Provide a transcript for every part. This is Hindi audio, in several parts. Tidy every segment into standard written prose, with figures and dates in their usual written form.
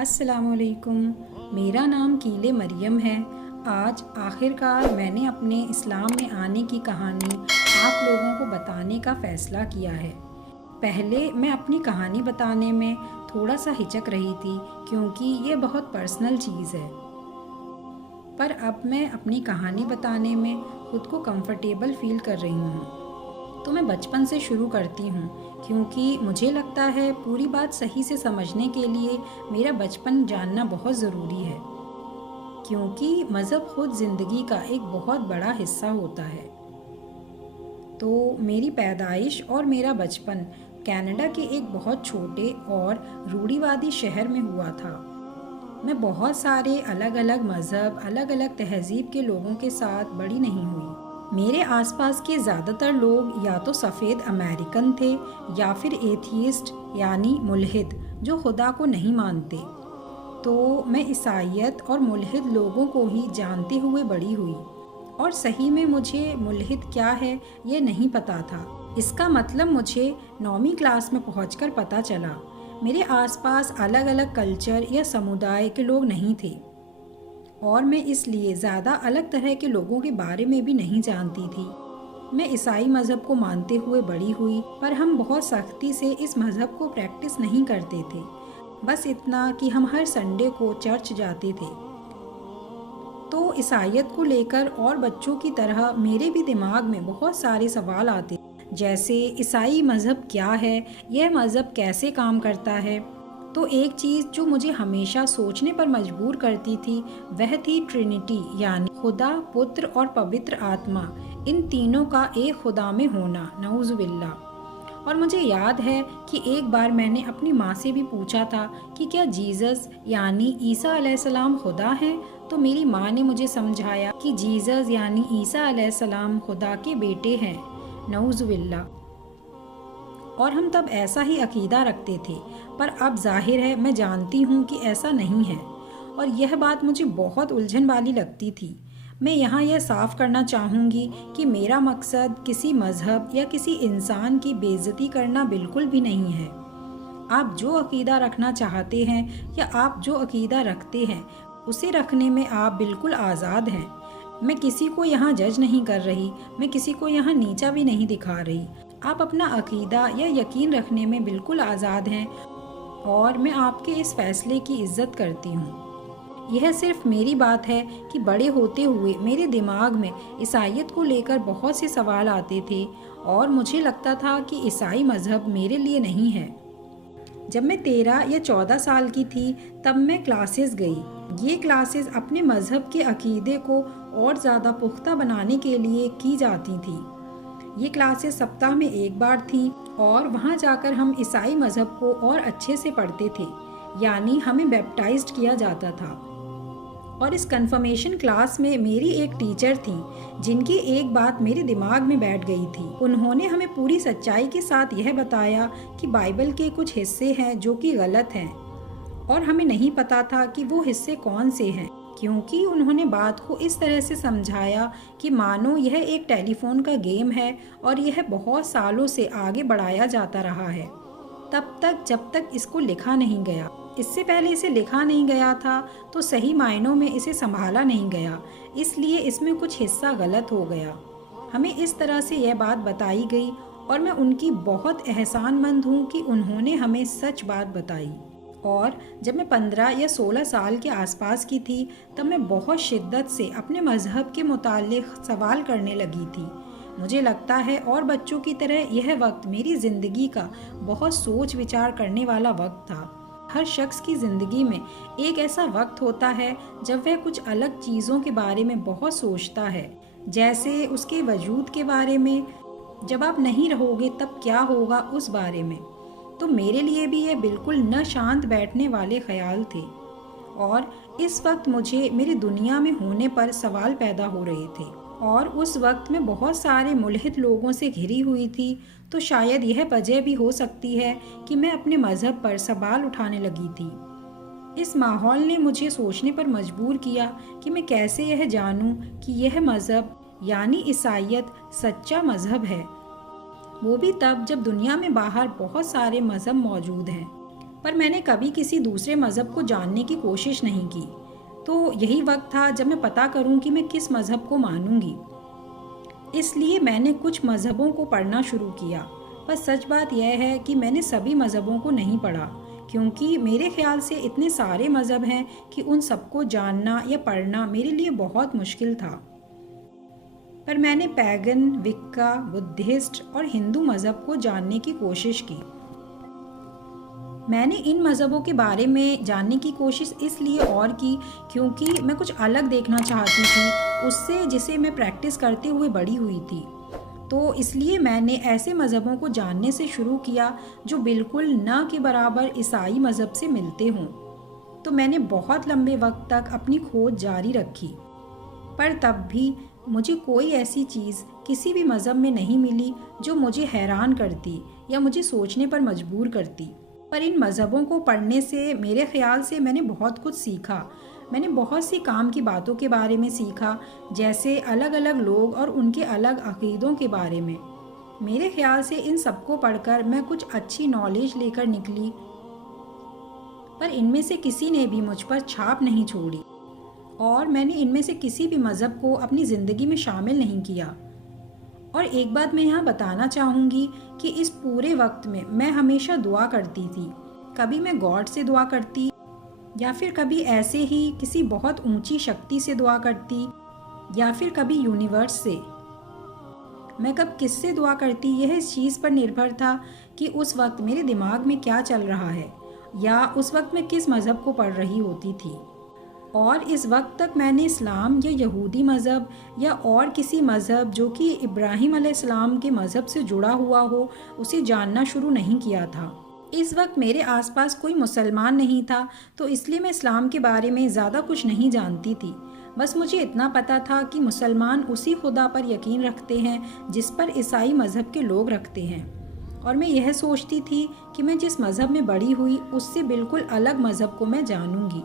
अस्सलामुअलैकुम। मेरा नाम कीले मरियम है। आज आखिरकार मैंने अपने इस्लाम में आने की कहानी आप लोगों को बताने का फ़ैसला किया है। पहले मैं अपनी कहानी बताने में थोड़ा सा हिचक रही थी क्योंकि ये बहुत पर्सनल चीज़ है, पर अब मैं अपनी कहानी बताने में खुद को कंफर्टेबल फ़ील कर रही हूँ। तो मैं बचपन से शुरू करती हूँ क्योंकि मुझे लगता है पूरी बात सही से समझने के लिए मेरा बचपन जानना बहुत ज़रूरी है, क्योंकि मज़हब खुद ज़िंदगी का एक बहुत बड़ा हिस्सा होता है। तो मेरी पैदाइश और मेरा बचपन कनाडा के एक बहुत छोटे और रूढ़िवादी शहर में हुआ था। मैं बहुत सारे अलग अलग मज़हब, अलग अलग तहज़ीब के लोगों के साथ बड़ी नहीं हुई। मेरे आसपास के ज़्यादातर लोग या तो सफ़ेद अमेरिकन थे या फिर एथियस्ट यानी मुल्हिद जो खुदा को नहीं मानते। तो मैं ईसाइयत और मुल्हिद लोगों को ही जानते हुए बड़ी हुई, और सही में मुझे मुल्हिद क्या है ये नहीं पता था। इसका मतलब मुझे 9वीं क्लास में पहुंचकर पता चला। मेरे आसपास अलग अलग कल्चर या समुदाय के लोग नहीं थे, और मैं इसलिए ज़्यादा अलग तरह के लोगों के बारे में भी नहीं जानती थी। मैं ईसाई मज़हब को मानते हुए बड़ी हुई, पर हम बहुत सख्ती से इस मज़हब को प्रैक्टिस नहीं करते थे। बस इतना कि हम हर संडे को चर्च जाते थे। तो ईसाइयत को लेकर और बच्चों की तरह मेरे भी दिमाग में बहुत सारे सवाल आते, जैसे ईसाई मज़हब क्या है, यह मज़हब कैसे काम करता है। तो एक चीज़ जो मुझे हमेशा सोचने पर मजबूर करती थी वह थी ट्रिनिटी, यानी खुदा, पुत्र और पवित्र आत्मा, इन तीनों का एक खुदा में होना, नऊज़ुबिल्लाह। और मुझे याद है कि एक बार मैंने अपनी माँ से भी पूछा था कि क्या जीसस यानी ईसा अलैहिस्सलाम खुदा हैं। तो मेरी माँ ने मुझे समझाया कि जीसस यानी ईसा अलैहिस्सलाम खुदा के बेटे हैं, नऊज़ुबिल्लाह। और हम तब ऐसा ही अकीदा रखते थे, पर अब जाहिर है मैं जानती हूँ कि ऐसा नहीं है, और यह बात मुझे बहुत उलझन वाली लगती थी। मैं यहाँ यह साफ करना चाहूँगी कि मेरा मकसद किसी मज़हब या किसी इंसान की बेइज्जती करना बिल्कुल भी नहीं है। आप जो अकीदा रखना चाहते हैं या आप जो अकीदा रखते हैं उसे रखने में आप बिल्कुल आज़ाद हैं। मैं किसी को यहाँ जज नहीं कर रही, मैं किसी को यहाँ नीचा भी नहीं दिखा रही। आप अपना अकीदा या यकीन रखने में बिल्कुल आज़ाद हैं, और मैं आपके इस फैसले की इज़्ज़त करती हूँ। यह सिर्फ मेरी बात है कि बड़े होते हुए मेरे दिमाग में ईसाइयत को लेकर बहुत से सवाल आते थे, और मुझे लगता था कि ईसाई मज़हब मेरे लिए नहीं है। जब मैं 13 या 14 साल की थी तब मैं क्लासेस गई। ये क्लासेस अपने मज़हब के अकीदे को और ज़्यादा पुख्ता बनाने के लिए की जाती थी। ये क्लासेस सप्ताह में एक बार थी, और वहाँ जाकर हम ईसाई मज़हब को और अच्छे से पढ़ते थे, यानी हमें बैप्टाइज्ड किया जाता था। और इस कन्फर्मेशन क्लास में मेरी एक टीचर थी जिनकी एक बात मेरे दिमाग में बैठ गई थी। उन्होंने हमें पूरी सच्चाई के साथ यह बताया कि बाइबल के कुछ हिस्से हैं जो कि गलत हैं, और हमें नहीं पता था कि वो हिस्से कौन से हैं, क्योंकि उन्होंने बात को इस तरह से समझाया कि मानो यह एक टेलीफोन का गेम है और यह बहुत सालों से आगे बढ़ाया जाता रहा है, तब तक जब तक इसको लिखा नहीं गया। इससे पहले इसे लिखा नहीं गया था तो सही मायनों में इसे संभाला नहीं गया, इसलिए इसमें कुछ हिस्सा गलत हो गया। हमें इस तरह से यह बात बताई गई, और मैं उनकी बहुत एहसानमंद हूँ कि उन्होंने हमें सच बात बताई। और जब मैं 15 या 16 साल के आसपास की थी तब मैं बहुत शिद्दत से अपने मज़हब के मुताल्लिक़ सवाल करने लगी थी। मुझे लगता है और बच्चों की तरह यह वक्त मेरी ज़िंदगी का बहुत सोच विचार करने वाला वक्त था। हर शख्स की ज़िंदगी में एक ऐसा वक्त होता है जब वह कुछ अलग चीज़ों के बारे में बहुत सोचता है, जैसे उसके वजूद के बारे में, जब आप नहीं रहोगे तब क्या होगा उस बारे में। तो मेरे लिए भी ये बिल्कुल न शांत बैठने वाले ख्याल थे, और इस वक्त मुझे मेरी दुनिया में होने पर सवाल पैदा हो रहे थे, और उस वक्त मैं बहुत सारे मुल्हिद लोगों से घिरी हुई थी। तो शायद यह वजह भी हो सकती है कि मैं अपने मज़हब पर सवाल उठाने लगी थी। इस माहौल ने मुझे सोचने पर मजबूर किया कि मैं कैसे यह जानूं कि यह मज़हब यानी ईसाइयत सच्चा मज़हब है, वो भी तब जब दुनिया में बाहर बहुत सारे मज़हब मौजूद हैं। पर मैंने कभी किसी दूसरे मज़हब को जानने की कोशिश नहीं की। तो यही वक्त था जब मैं पता करूं कि मैं किस मज़हब को मानूंगी। इसलिए मैंने कुछ मज़हबों को पढ़ना शुरू किया। पर सच बात यह है कि मैंने सभी मज़हबों को नहीं पढ़ा, क्योंकि मेरे ख्याल से इतने सारे मज़हब हैं कि उन सबको जानना या पढ़ना मेरे लिए बहुत मुश्किल था। पर मैंने पैगन, विक्का, बुद्धिस्ट और हिंदू मज़हब को जानने की कोशिश की। मैंने इन मज़हबों के बारे में जानने की कोशिश इसलिए और की क्योंकि मैं कुछ अलग देखना चाहती थी उससे जिसे मैं प्रैक्टिस करते हुए बड़ी हुई थी। तो इसलिए मैंने ऐसे मज़हबों को जानने से शुरू किया जो बिल्कुल न के बराबर ईसाई मज़हब से मिलते हों। तो मैंने बहुत लंबे वक्त तक अपनी खोज जारी रखी, पर तब भी मुझे कोई ऐसी चीज़ किसी भी मज़हब में नहीं मिली जो मुझे हैरान करती या मुझे सोचने पर मजबूर करती। पर इन मज़हबों को पढ़ने से मेरे ख़्याल से मैंने बहुत कुछ सीखा। मैंने बहुत सी काम की बातों के बारे में सीखा, जैसे अलग अलग लोग और उनके अलग अक़ीदों के बारे में। मेरे ख़्याल से इन सबको पढ़कर मैं कुछ अच्छी नॉलेज लेकर निकली, पर इनमें से किसी ने भी मुझ पर छाप नहीं छोड़ी और मैंने इनमें से किसी भी मज़हब को अपनी ज़िंदगी में शामिल नहीं किया। और एक बात मैं यहाँ बताना चाहूँगी कि इस पूरे वक्त में मैं हमेशा दुआ करती थी। कभी मैं गॉड से दुआ करती या फिर कभी ऐसे ही किसी बहुत ऊंची शक्ति से दुआ करती या फिर कभी यूनिवर्स से। मैं कब किससे दुआ करती यह इस चीज़ पर निर्भर था कि उस वक्त मेरे दिमाग में क्या चल रहा है या उस वक्त मैं किस मज़हब को पढ़ रही होती थी। और इस वक्त तक मैंने इस्लाम या यहूदी मज़हब या और किसी मज़हब जो कि इब्राहीम अलैहिस्सलाम के मज़हब से जुड़ा हुआ हो उसे जानना शुरू नहीं किया था। इस वक्त मेरे आसपास कोई मुसलमान नहीं था, तो इसलिए मैं इस्लाम के बारे में ज़्यादा कुछ नहीं जानती थी। बस मुझे इतना पता था कि मुसलमान उसी खुदा पर यकीन रखते हैं जिस पर ईसाई मज़हब के लोग रखते हैं। और मैं यह सोचती थी कि मैं जिस मज़हब में बड़ी हुई उससे बिल्कुल अलग मज़हब को मैं जानूंगी।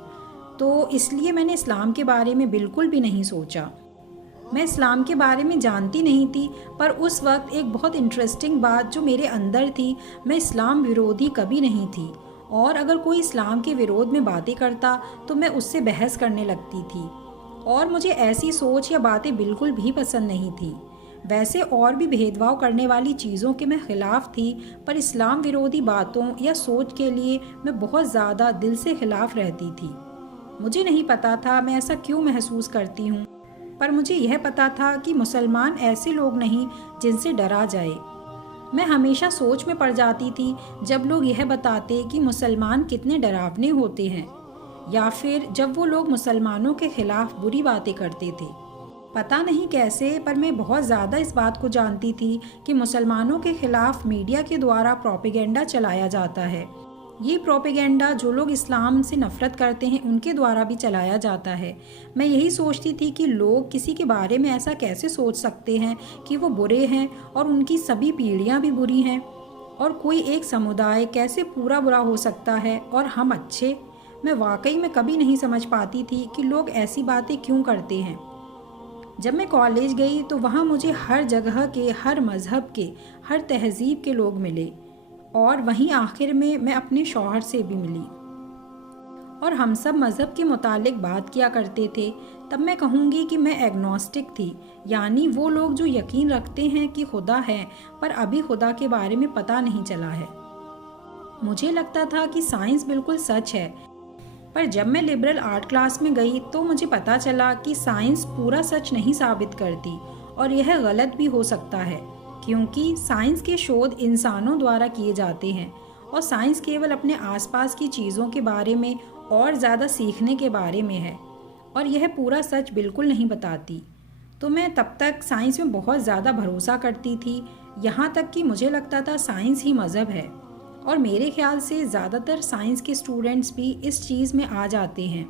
तो इसलिए मैंने इस्लाम के बारे में बिल्कुल भी नहीं सोचा। मैं इस्लाम के बारे में जानती नहीं थी, पर उस वक्त एक बहुत इंटरेस्टिंग बात जो मेरे अंदर थी, मैं इस्लाम विरोधी कभी नहीं थी और अगर कोई इस्लाम के विरोध में बातें करता तो मैं उससे बहस करने लगती थी और मुझे ऐसी सोच या बातें बिल्कुल भी पसंद नहीं थी। वैसे और भी भेदभाव करने वाली चीज़ों के मैं ख़िलाफ़ थी, पर इस्लाम विरोधी बातों या सोच के लिए मैं बहुत ज़्यादा दिल से ख़िलाफ़ रहती थी। मुझे नहीं पता था मैं ऐसा क्यों महसूस करती हूँ, पर मुझे यह पता था कि मुसलमान ऐसे लोग नहीं जिनसे डरा जाए। मैं हमेशा सोच में पड़ जाती थी जब लोग यह बताते कि मुसलमान कितने डरावने होते हैं या फिर जब वो लोग मुसलमानों के ख़िलाफ़ बुरी बातें करते थे। पता नहीं कैसे, पर मैं बहुत ज़्यादा इस बात को जानती थी कि मुसलमानों के ख़िलाफ़ मीडिया के द्वारा प्रोपेगेंडा चलाया जाता है। ये प्रोपेगेंडा जो लोग इस्लाम से नफ़रत करते हैं उनके द्वारा भी चलाया जाता है। मैं यही सोचती थी कि लोग किसी के बारे में ऐसा कैसे सोच सकते हैं कि वो बुरे हैं और उनकी सभी पीढ़ियाँ भी बुरी हैं, और कोई एक समुदाय कैसे पूरा बुरा हो सकता है और हम अच्छे। मैं वाकई में कभी नहीं समझ पाती थी कि लोग ऐसी बातें क्यों करते हैं। जब मैं कॉलेज गई तो वहाँ मुझे हर जगह के, हर मज़हब के, हर तहज़ीब के लोग मिले और वहीं आखिर में मैं अपने शौहर से भी मिली और हम सब मज़हब के मुतालिक बात किया करते थे। तब मैं कहूँगी कि मैं एग्नोस्टिक थी, यानी वो लोग जो यकीन रखते हैं कि खुदा है पर अभी खुदा के बारे में पता नहीं चला है। मुझे लगता था कि साइंस बिल्कुल सच है, पर जब मैं लिबरल आर्ट क्लास में गई तो मुझे पता चला कि साइंस पूरा सच नहीं साबित करती और यह गलत भी हो सकता है, क्योंकि साइंस के शोध इंसानों द्वारा किए जाते हैं और साइंस केवल अपने आसपास की चीज़ों के बारे में और ज़्यादा सीखने के बारे में है और यह पूरा सच बिल्कुल नहीं बताती। तो मैं तब तक साइंस में बहुत ज़्यादा भरोसा करती थी, यहाँ तक कि मुझे लगता था साइंस ही मज़हब है और मेरे ख्याल से ज़्यादातर साइंस के स्टूडेंट्स भी इस चीज़ में आ जाते हैं।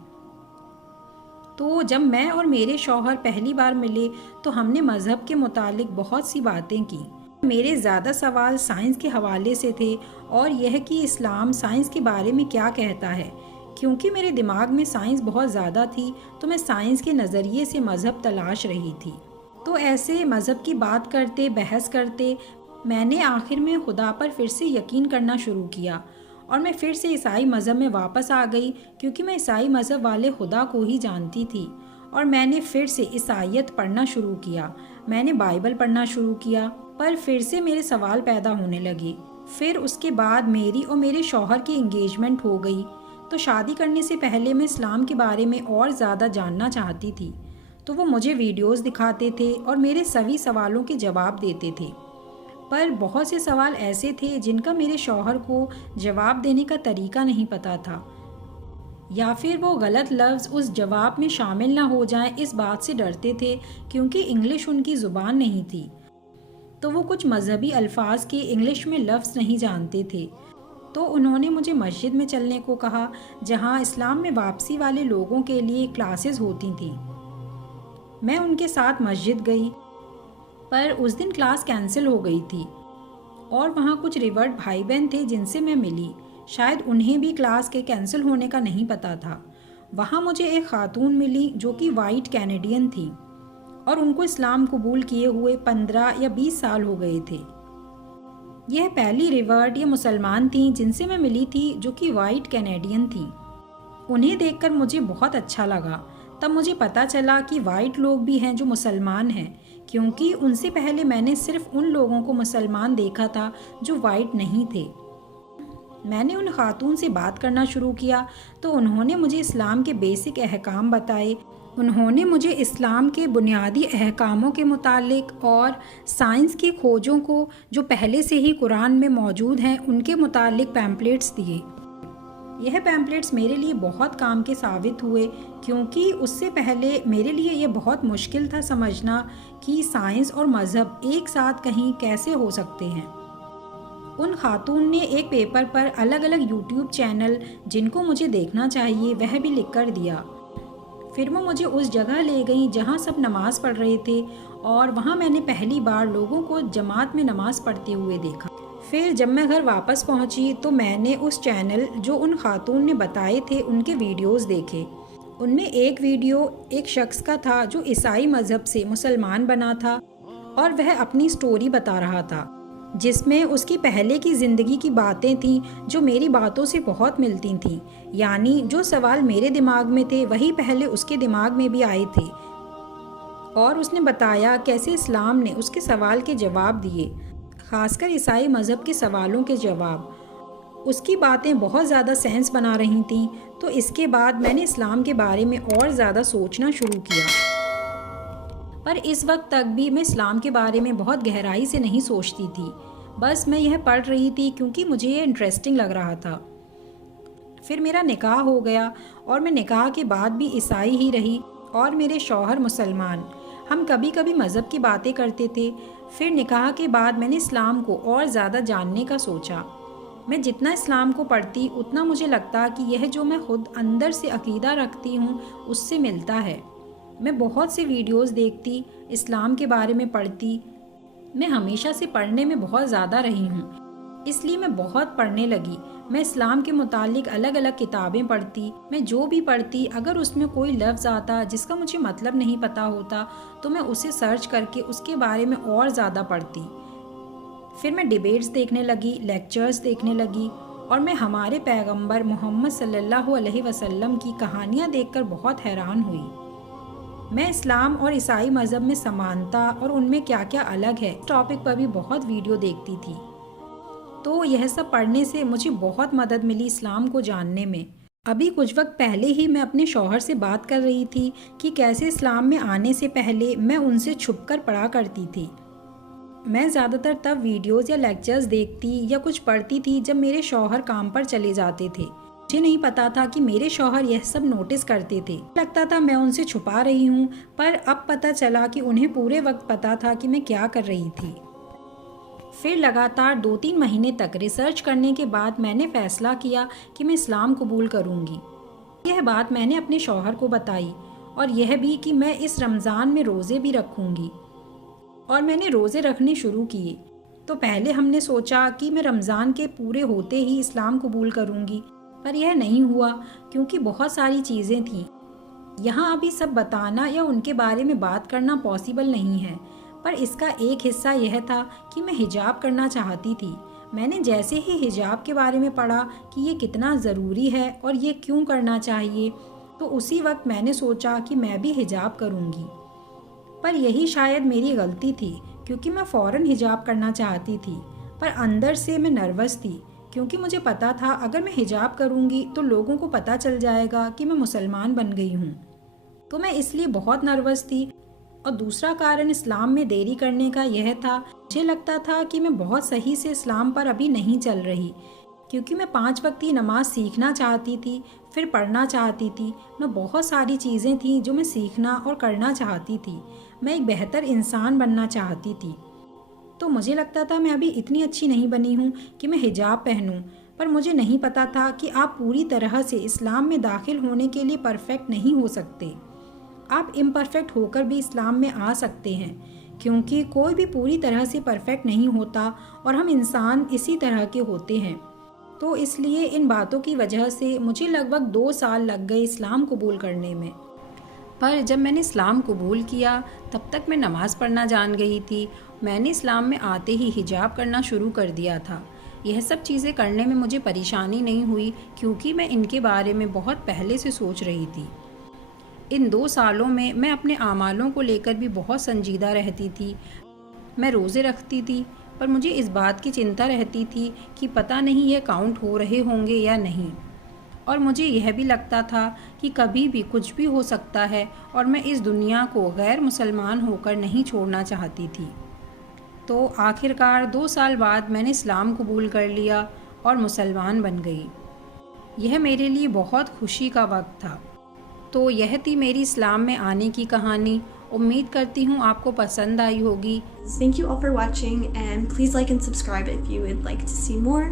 तो जब मैं और मेरे शौहर पहली बार मिले तो हमने मज़हब के मुतालिक बहुत सी बातें की। मेरे ज़्यादा सवाल साइंस के हवाले से थे और यह कि इस्लाम साइंस के बारे में क्या कहता है। क्योंकि मेरे दिमाग में साइंस बहुत ज़्यादा थी तो मैं साइंस के नज़रिए से मज़हब तलाश रही थी। तो ऐसे मज़हब की बात करते, बहस करते मैंने आखिर में खुदा पर फिर से यकीन करना शुरू किया और मैं फिर से ईसाई मज़हब में वापस आ गई, क्योंकि मैं ईसाई मज़हब वाले खुदा को ही जानती थी। और मैंने फिर से ईसाईयत पढ़ना शुरू किया। मैंने बाइबल पढ़ना शुरू किया, पर फिर से मेरे सवाल पैदा होने लगे। फिर उसके बाद मेरी और मेरे शौहर की इंगेजमेंट हो गई। तो शादी करने से पहले मैं इस्लाम के बारे में और ज़्यादा जानना चाहती थी। तो वो मुझे वीडियोस दिखाते थे और मेरे सभी सवालों के जवाब देते थे। पर बहुत से सवाल ऐसे थे जिनका मेरे शौहर को जवाब देने का तरीका नहीं पता था, या फिर वो गलत लफ्ज़ उस जवाब में शामिल ना हो जाएं, इस बात से डरते थे, क्योंकि इंग्लिश उनकी ज़ुबान नहीं थी। तो वो कुछ मजहबी अल्फाज के इंग्लिश में लफ्ज़ नहीं जानते थे। तो उन्होंने मुझे मस्जिद में चलने को कहा, जहाँ इस्लाम में वापसी वाले लोगों के लिए क्लासेस होती थी। मैं उनके साथ मस्जिद गई, पर उस दिन क्लास कैंसिल हो गई थी। और वहाँ कुछ रिवर्ट भाई बहन थे जिनसे मैं मिली। शायद उन्हें भी क्लास के कैंसिल होने का नहीं पता था। वहाँ मुझे एक खातून मिली जो कि वाइट कैनेडियन थी, और उनको इस्लाम कबूल किए हुए 15 या 20 साल हो गए थे। यह पहली रिवर्ट या मुसलमान थी जिनसे मैं मिली थी, जो कि वाइट कैनेडियन थी। उन्हें देखकर मुझे बहुत अच्छा लगा। तब मुझे पता चला कि वाइट लोग भी हैं जो मुसलमान हैं, क्योंकि उनसे पहले मैंने सिर्फ उन लोगों को मुसलमान देखा था जो वाइट नहीं थे। मैंने उन खातून से बात करना शुरू किया, तो उन्होंने मुझे इस्लाम के बेसिक अहकाम बताए। उन्होंने मुझे इस्लाम के बुनियादी अहकामों के मुतालिक और साइंस की खोजों को, जो पहले से ही कुरान में मौजूद हैं, उनके मुतालिक पैम्पलेट्स दिए। यह पैम्पलेट्स मेरे लिए बहुत काम के साबित हुए, क्योंकि उससे पहले मेरे लिए यह बहुत मुश्किल था समझना कि साइंस और मज़हब एक साथ कहीं कैसे हो सकते हैं। उन खातून ने एक पेपर पर अलग अलग यूट्यूब चैनल जिनको मुझे देखना चाहिए वह भी लिख कर दिया। फिर वो मुझे उस जगह ले गई जहाँ सब नमाज़ पढ़ रहे थे, और वहाँ मैंने पहली बार लोगों को जमात में नमाज़ पढ़ते हुए देखा। फिर जब मैं घर वापस पहुँची तो मैंने उस चैनल जो उन खातून ने बताए थे उनके वीडियोस देखे। उनमें एक वीडियो एक शख्स का था जो ईसाई मज़हब से मुसलमान बना था, और वह अपनी स्टोरी बता रहा था, जिसमें उसकी पहले की ज़िंदगी की बातें थीं जो मेरी बातों से बहुत मिलती थीं। यानी जो सवाल मेरे दिमाग में थे वही पहले उसके दिमाग में भी आए थे, और उसने बताया कैसे इस्लाम ने उसके सवाल के जवाब दिए, ख़ासकर ईसाई मज़हब के सवालों के जवाब। उसकी बातें बहुत ज़्यादा सेंस बना रही थीं। तो इसके बाद मैंने इस्लाम के बारे में और ज़्यादा सोचना शुरू किया, पर इस वक्त तक भी मैं इस्लाम के बारे में बहुत गहराई से नहीं सोचती थी। बस मैं यह पढ़ रही थी क्योंकि मुझे ये इंटरेस्टिंग लग रहा था। फिर मेरा निकाह हो गया, और मैं निकाह के बाद भी ईसाई ही रही, और मेरे शौहर मुसलमान। हम कभी कभी मज़हब की बातें करते थे। फिर निकाह के बाद मैंने इस्लाम को और ज़्यादा जानने का सोचा। मैं जितना इस्लाम को पढ़ती उतना मुझे लगता कि यह जो मैं खुद अंदर से अकीदा रखती हूँ उससे मिलता है। मैं बहुत से वीडियोस देखती, इस्लाम के बारे में पढ़ती। मैं हमेशा से पढ़ने में बहुत ज़्यादा रही हूँ, इसलिए मैं बहुत पढ़ने लगी। मैं इस्लाम के मुतालिक अलग अलग किताबें पढ़ती। मैं जो भी पढ़ती, अगर उसमें कोई लफ्ज़ आता जिसका मुझे मतलब नहीं पता होता, तो मैं उसे सर्च करके उसके बारे में और ज़्यादा पढ़ती। फिर मैं डिबेट्स देखने लगी, लेक्चर्स देखने लगी, और मैं हमारे पैगंबर मोहम्मद सल्लल्लाहु अलैहि वसल्लम की कहानियाँ देखकर बहुत हैरान हुई। मैं इस्लाम और ईसाई मज़हब में समानता और उनमें क्या क्या अलग है टॉपिक पर भी बहुत वीडियो देखती थी। तो यह सब पढ़ने से मुझे बहुत मदद मिली इस्लाम को जानने में। अभी कुछ वक्त पहले ही मैं अपने शौहर से बात कर रही थी कि कैसे इस्लाम में आने से पहले मैं उनसे छुपकर पढ़ा करती थी। मैं ज़्यादातर तब वीडियोज़ या लेक्चर्स देखती या कुछ पढ़ती थी जब मेरे शौहर काम पर चले जाते थे। मुझे नहीं पता था कि मेरे शौहर यह सब नोटिस करते थे। लगता था मैं उनसे छुपा रही हूँ, पर अब पता चला कि उन्हें पूरे वक्त पता था कि मैं क्या कर रही थी। फिर लगातार 2-3 महीने तक रिसर्च करने के बाद मैंने फ़ैसला किया कि मैं इस्लाम कबूल करूँगी। यह बात मैंने अपने शौहर को बताई, और यह भी कि मैं इस रमज़ान में रोज़े भी रखूँगी। और मैंने रोज़े रखने शुरू किए। तो पहले हमने सोचा कि मैं रमज़ान के पूरे होते ही इस्लाम कबूल करूँगी, पर यह नहीं हुआ क्योंकि बहुत सारी चीज़ें थीं। यहाँ अभी सब बताना या उनके बारे में बात करना पॉसिबल नहीं है, पर इसका एक हिस्सा यह था कि मैं हिजाब करना चाहती थी। मैंने जैसे ही हिजाब के बारे में पढ़ा कि ये कितना ज़रूरी है और ये क्यों करना चाहिए, तो उसी वक्त मैंने सोचा कि मैं भी हिजाब करूँगी। पर यही शायद मेरी गलती थी, क्योंकि मैं फ़ौरन हिजाब करना चाहती थी, पर अंदर से मैं नर्वस थी, क्योंकि मुझे पता था अगर मैं हिजाब करूँगी तो लोगों को पता चल जाएगा कि मैं मुसलमान बन गई हूँ। तो मैं इसलिए बहुत नर्वस थी। और दूसरा कारण इस्लाम में देरी करने का यह था, मुझे लगता था कि मैं बहुत सही से इस्लाम पर अभी नहीं चल रही, क्योंकि मैं 5 वक्त की नमाज़ सीखना चाहती थी, फिर पढ़ना चाहती थी। मैं बहुत सारी चीज़ें थीं जो मैं सीखना और करना चाहती थी। मैं एक बेहतर इंसान बनना चाहती थी। तो मुझे लगता था मैं अभी इतनी अच्छी नहीं बनी हूँ कि मैं हिजाब पहनूँ। पर मुझे नहीं पता था कि आप पूरी तरह से इस्लाम में दाखिल होने के लिए परफेक्ट नहीं हो सकते। आप इम्परफेक्ट होकर भी इस्लाम में आ सकते हैं, क्योंकि कोई भी पूरी तरह से परफेक्ट नहीं होता और हम इंसान इसी तरह के होते हैं। तो इसलिए इन बातों की वजह से मुझे लगभग 2 साल लग गए इस्लाम कबूल करने में। पर जब मैंने इस्लाम कबूल किया तब तक मैं नमाज़ पढ़ना जान गई थी। मैंने इस्लाम में आते ही हिजाब करना शुरू कर दिया था। यह सब चीज़ें करने में मुझे परेशानी नहीं हुई, क्योंकि मैं इनके बारे में बहुत पहले से सोच रही थी। इन 2 सालों में मैं अपने आमालों को लेकर भी बहुत संजीदा रहती थी। मैं रोज़े रखती थी, पर मुझे इस बात की चिंता रहती थी कि पता नहीं यह काउंट हो रहे होंगे या नहीं। और मुझे यह भी लगता था कि कभी भी कुछ भी हो सकता है और मैं इस दुनिया को गैर मुसलमान होकर नहीं छोड़ना चाहती थी। तो आखिरकार 2 साल बाद मैंने इस्लाम कबूल कर लिया और मुसलमान बन गई। यह मेरे लिए बहुत खुशी का वक्त था। तो यह थी मेरी इस्लाम में आने की कहानी। उम्मीद करती हूँ आपको पसंद आई होगी। Thank you all for watching, and please like and subscribe if you would like to see more.